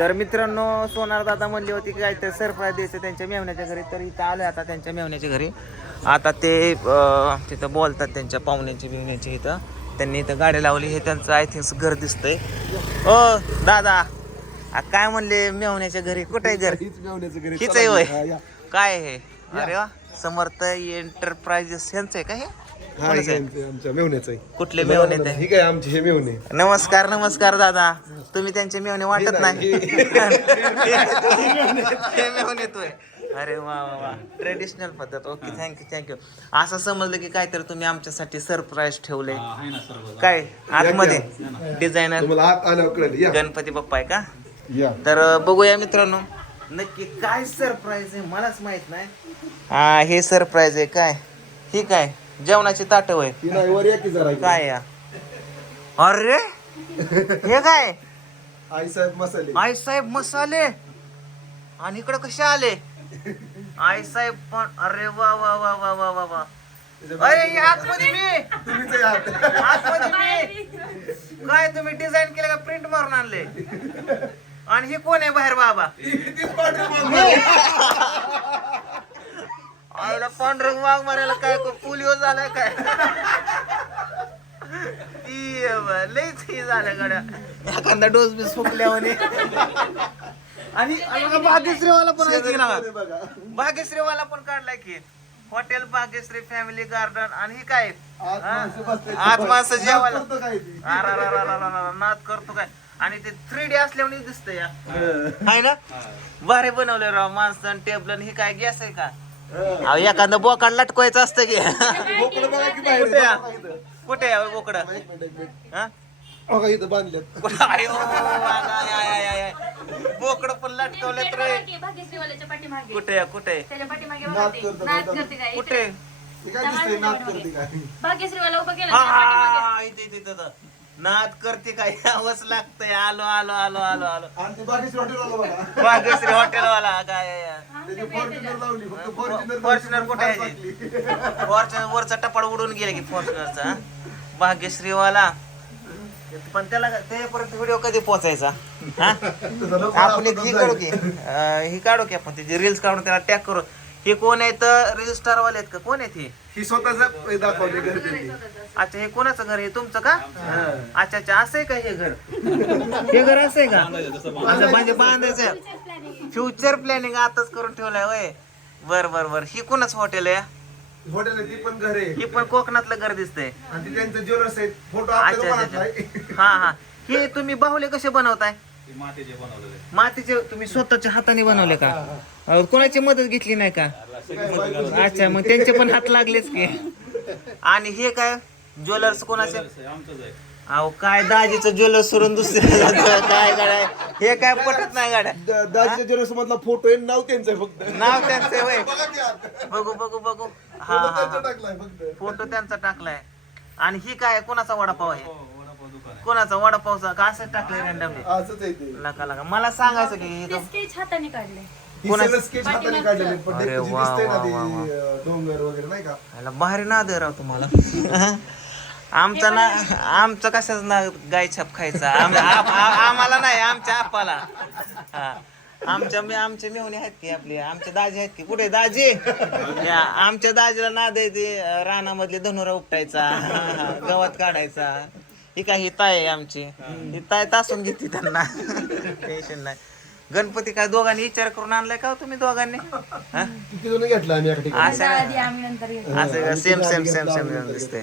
तर मित्रांनो सोनार दादा म्हणली होती की काहीतरी सरप्राईज द्यायचं त्यांच्या मेवण्याच्या घरी. तर इथं आलोय आता त्यांच्या मेवण्याच्या घरी. आता ते तिथं बोलतात त्यांच्या पाहुण्यांची बिवण्याची इथं. त्यांनी इथं गाडी लावली. हे त्यांचं आय थिंक घर दिसतंय. ओ दादा काय म्हणले मेवण्याच्या घरी? कुठे घर? हीच आहे. काय हे अरे वा समर्थ एंटरप्राइजेस यांचं आहे का हे? हा, कोणाचं आहे? आमचं- आमच्या मेवण्याचं आहे. कुठले मेवणे ते? ही काय आमचे हे मेवणे? नमस्कार नमस्कार दादा. तुम्ही त्यांचे मेवणे वाटत नाही. हे मेवणे. अरे वा वा वा. ट्रेडिशनल पद्धत. ओके थँक्यू थँक्यू असं समजलं की काहीतरी तुम्ही आमच्यासाठी सरप्राईज ठेवले काय? आतमध्ये. डिझायनर तुम्हाला हात आल्यावर कळेल. या. गणपती बाप्पा आहे का? या. तर अं, बघूया मित्रांनो. नक्की काय सरप्राईज आहे? मलाच माहीत नाही. हा हे सरप्राईज आहे. काय? ही काय? जेवणाची ताट होय. ती नाही वर या की जरा इकडे. काय या? अरे हे काय? आई साहेब मसाले. आई साहेब मसाले? आणि इकडे कसे आले? आई साहेब पण अरे वा वा वा वा वा वा वा. अरे हे आतमध्ये मी. तुम्हीच. आतमध्ये मी. काय तुम्ही डिझाईन केलं का? प्रिंट मारून आणले. आणि हे कोण आहे बाहेर बाबा? पांढरंग वाघ मारायला काय पोलिओ झालाय काय? ती लईच हे झालं गड्या. एखादा डोस बी सुकल्यावाने आणि भाग्यश्रीवाला पण आहे की ना. भाग्यश्रीवाला पण काढलाय की. हॉटेल भाग्यश्री फॅमिली गार्डन आणि ही काय? आत हा? माणसं बसतात. आत माणसं जेवायला. नाद करतो काय? आणि ते थ्री डी असल्याने दिसतंय या हाय ना? भारी बनवले राव माणसं टेबल ही काय? गॅस आहे का? अहो एखादं बोकाड लटकवायचं असतं की. बोकडं बघा की बाहेर. कुठे या? बघा इथं. कुठे आहे बोकड. हा बोकड पण लटकवले तर कुठे आहे? कुठे कुठे आहे? काय? दिसतंय नाद करते काय. हा, यावंच लागतंय. आलो आलो आलो आलो आलो. बघा. भाग्यश्री हॉटेलवाला. काय त्याची फॉर्च्युनर लावली फक्त फॉर्च्युनर फॉर्च्युनर कुठे आहे? फॉर्च्युनर वरचा टपाड उडून गेला की फॉर्च्युनरचा भाग्यश्रीवाला. पण त्याला ते परत व्हिडिओ कधी पोहोचायचा? हा? आपण एक ही काढू की अं, ही काढू की आपण त्याची रील्स काढून त्याला टॅग करू हे कोण आहे तर रील स्टार वाले आहेत का? कोण आहेत हे ही स्वतःच दाखवली घर त्यांनी अच्छा हे कोणाचं घर आहे? तुमचं का? अच्छा अच्छा असं आहे का हे घर? हे घर असं आहे का? असं म्हणजे बांधायचं. फ्युचर प्लॅनिंग आताच करून ठेवलंय वय बर बर बर. ही कोणाच हॉटेल आहे? हॉटेल आहे ती पण घर. आहे ही पण कोकणातलं घर दिसतंय. आणि ती त्यांचं ज्वेलर्स आहेत. फोटो अच्छा आहे हा हा. हे तुम्ही बाहुले कसे बनवताय? मातीचे तुम्ही स्वतःच्या हाताने बनवले का? अं, कोणाची मदत घेतली नाही का? अच्छा मग त्यांचे पण हात लागलेच की. आणि हे काय? ज्वेलर्स कोणाचे? अहो काय दाजीचं ज्वेलर्स सोडून दुसऱ्या काय गाड्या? हे काय पटत नाही गाड्या. दाजीच्या ज्वेलर्स मधला फोटो आहे नाव त्यांचं आहे फक्त. नाव त्यांचं वय बघा. बघू बघू बघू. हा फोटो हा त्यांचा हा. टाकलाय फक्त. फोटो त्यांचा टाकलाय. आणि ही काय कोणाचा वडापाव आहे? कोणाचा वडापावचा? का असं टाकलंय रॅन्डमली असंच आहे ते. नका लका मला सांगायचं की ते स्केच हाताने काढले. ही कोणाचं? सगळं स्केच हाताने काढलेले पण ते अरे जी वा, दिसतंय ना वा, ते वा, वा. अं, डोंगर वगैरे नाही का? याला बाहेर ना दे राव तुम्हाला. आमचा ना आमचं कशाच ना गाय छाप खायचा? आम- आ- आ- आम्हाला नाही आमच्या आपाला हा. आमच्या मी आमचे मेहुणे आहेत की आपले? आमचे दाजी आहेत की? कुठे दाजी? या, आमच्या दाजीला ना द्यायचे रानामधले धनुरा उपटायचा गवत काढायचा. ही काय ही ताय आहे आमची. ही ताय तासून घेते त्यांना. टेन्शन नाही. गणपती काय दोघांनी विचार करून आणलाय का हो तुम्ही दोघांनी? हा? घेतला आम्ही एका ठिकाणी? असं आधी आम्ही नंतर घेतलं. असं का? सेम सेम सेम सेम दिसतंय.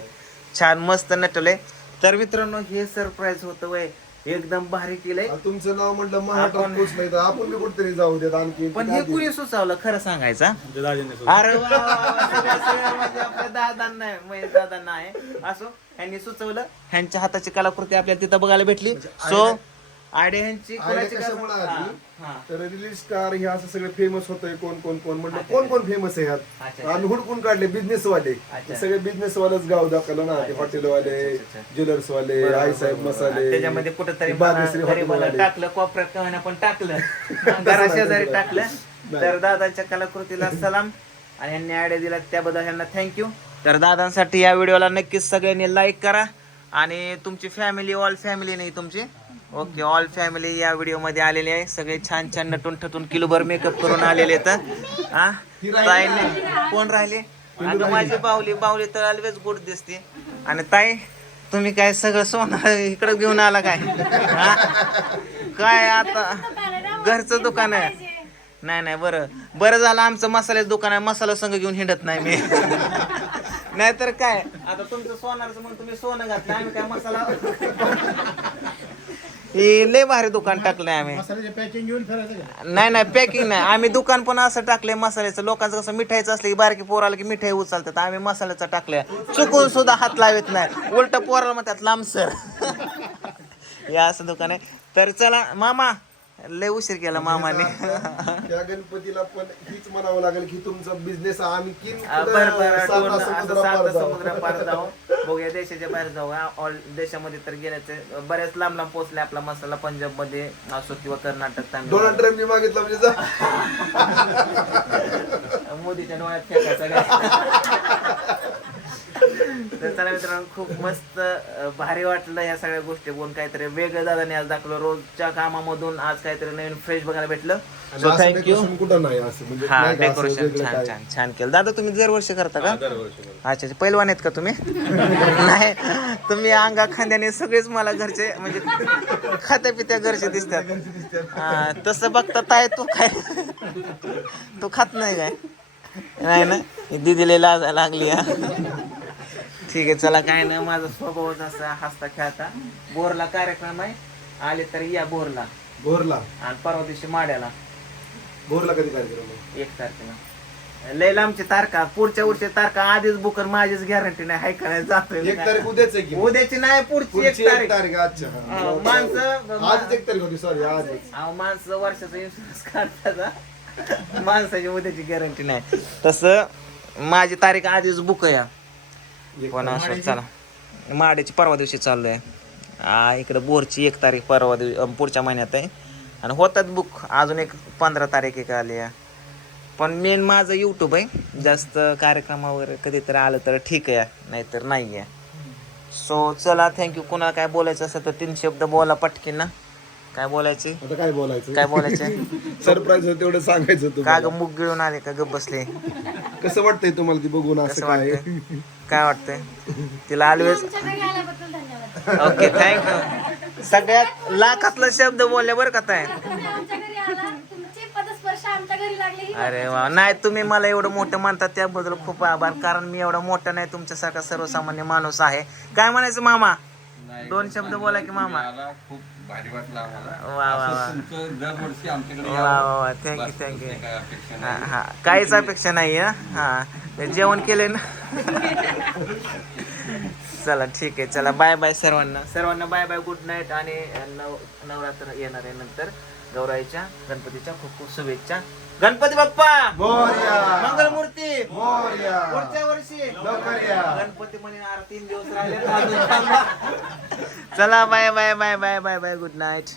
छान मस्त नटवलंय तर मित्रांनो हे सरप्राईज होतं वय. एकदम भारी केलंय. तुमचं नाव म्हटलं महाराष्ट्रात आपण- पोचलंय तर आपण बी कुठेतरी जाऊ देत आणखी पण हे कुणी सुचवलं? खरं सांगायचं अरे वा, सगळं सगळं म्हणजे आपल्या दादांना आहे, महेश दादांना आहे. असो ह्यांनी सुचवलं. ह्यांच्या हाताची कलाकृती आपल्याला तिथं बघायला भेटली. सो आयडिया ह्यांची कोणाची का- कशामुळे आली हा. तर रिलीज स्टार हे असं सगळं फेमस होतंय कोण कोण कोण म्हणलं कोण कोण फेमस आहे अच्छा, यात अच्छा. आणि हुडकून काढले बिझनेस वाले अच्छा. सगळे बिझनेस वालेच गाव दाखवलं ना ते हॉटेल वाले अच्छा, अच्छा. ज्वेलर्स वाले बरोबर, आई साहेब बरोबर. मसाले त्याच्यामध्ये कुठेतरी बागेश्री मला हॉटेलवाले. टाकलं कोपऱ्यात कवाना पण टाकलं घराशेजारी टाकलं नाही. तर दादांच्या कलाकृतीला सलाम आणि यांनी आयडिया दिला त्याबद्दल यांना थँक्यू तर दादांसाठी या व्हिडिओला नक्कीच सगळ्यांनी लाईक करा आणि तुमची फॅमिली ऑल फॅमिली नाही तुमची ओके ऑल फॅमिली या व्हिडिओमध्ये आलेले आहे. सगळे छान छान नटून ठटून किलोभर मेकअप करून आलेले तर हा. ताईने कोण राहिले? आता माझी बावली बावली तर ऑलवेज गुड दिसते. आणि ताई तुम्ही काय सगळं सोनं इकडे घेऊन आला काय? हा? काय आता? घरचं दुकान आहे. नाही नाही बरं. बरं झालं आमचं मसाल्याचं दुकान आहे. मसाला संघ घेऊन हिंडत नाही मी. नाहीतर काय? आता तुमचं सोनारचं म्हणून तुम्ही सोनं घातलं. आम्ही काय मसाला हे लय भारी दुकान टाकलंय आम्ही. मसाल्याचे पॅकिंग घेऊन फिरायचं का? नाही नाही पॅकिंग नाही. आम्ही दुकान पण असं टाकलंय मसाल्याचं. लोकांचं कसं मिठाईचं असलं की बारकी पोराला की मिठाई उचलतात. आम्ही मसाल्याचं टाकलंय. चुकून सुद्धा हात लावत नाही. उलट पोराला म्हणतात लांबसर हे असं दुकान आहे. तर चला मामा लय उशीर केला मामाने. त्या गणपतीला पण हीच म्हणावं लागेल की तुमचा बिझनेस आम्ही किन आ, बरं बरं साता टोन असं समुद्रापार सात जाऊ. समुद्र पार जाऊ. बघूया देशाच्या बाहेर जाऊ. ऑल देशामध्ये तर गेल्याचे बऱ्याच लांब लांब पोहोचले आपला मसाला पंजाबमध्ये असो किंवा कर्नाटक डोनाल्ड तामिळनाडू ट्रम्पनी मागितलं म्हणजे. मोदीच्या डोळ्यात फेकायचा काय? तर चला मित्रांनो खूप मस्त भारी वाटलं या सगळ्या गोष्टी बघून. काहीतरी वेगळं दादाने आज दाखवलं. रोजच्या कामामधून आज काहीतरी नवीन फ्रेश बघायला भेटलं. सो थँक्यू कुठं नाही असं म्हणजे हा नाही का असं डेकोरेशन वेगळं छान काय. छान छान केलं. दादा तुम्ही दरवर्षी करता का? अच्छा अच्छा. पैलवान आहेत का तुम्ही? नाही. तुम्ही अंगा खांद्याने सगळेच मला घरचे म्हणजे खात्या पित्या घरचे दिसतात. हा, तसं बघता ताय तू काय? तू खात नाही काय? नाही ना? दिदीला लागली हा. ठीक आहे चला काय नाही माझा स्वभावच असा हसता खेळता बोरला कार्यक्रम आहे. आले तर या बोरला. भोरला आणि परवा दिवशी माड्याला. भोरला कधी कार्यक्रम आहे? एक तारखेला. लय लांबची तारखा. पुढच्या वर्षी तारखा आधीच बुकर माझीच गॅरंटी नाही. हाय का नाही जातोय मी एक. तारीख उद्याच आहे की? उद्याची नाही पुढची पुढची एक तारीख. तारीख अच्छा. हा. हा, माणसं आजच एक तारीख होती सॉरी आजच अहो, माणसं वर्षाचा इन्शुरन्स काढतात माणसाची उद्याची गॅरंटी नाही. तसं माझी तारीख आधीच बुक एक पण असं चला. माड्याची परवा दिवशी चाललोय. आ, इकडं बोरची एक तारीख परवा दिवशी पुढच्या महिन्यात आहे. आणि होतात बुक अजून एक पंधरा तारीख एक आली आहे. पण मेन माझं यूट्यूब आहे. जास्त कार्यक्रम वगैरे कधीतरी आलं तर ठीक आहे. नाहीतर नाही आहे सो चला थँक्यू कुणाला काय बोलायचं असेल तर तीन शब्द बोला पटकीन. ना काय बोलायचे? आता काय बोलायचं? काय बोलायचे? सरप्राईज तेवढं सांगायचं का तुम्हाला. ग मुग गिळून आले का? गप बसले. कसं वाटतंय तुम्हाला ती बघून असं कसं काय? वाटतंय? काय वाटतंय? तिला ऑलवेज आल्याबद्दल धन्यवाद ओके थँक्यू सगळ्यात लाखातला शब्द बोलले बरं का ताय तुम्ही आमच्या घरी आला तुमचे पदस्पर्श आमच्या घरी लागले ही अरे वा. नाही तुम्ही मला एवढं मोठं म्हणतात त्याबद्दल खूप आभार कारण मी एवढा मोठा नाही तुमच्यासारखा सर्वसामान्य माणूस आहे. काय म्हणायचं मामा? दोन शब्द बोला की मामा. खूप भारी वाटलं आम्हाला. वा वा वा. असं तुमचं दरवर्षी आमच्याकडे वा वा वा. थँक्यू थँक्यू हा हा. काहीच अपेक्षा नाही हा. जेवण केले ना. चला ठीक आहे. चला बाय बाय सर्वांना. सर्वांना बाय बाय गुड नाईट आणि नव नवरात्र येणार आहे नंतर गौराईच्या गणपतीच्या खूप खूप शुभेच्छा. गणपती बाप्पा! मोरया! मंगलमूर्ती! मोरया! पुढच्या वर्षी! गणपती म्हणे तीन दिवस राहिले. चला bye bye bye bye bye bye good night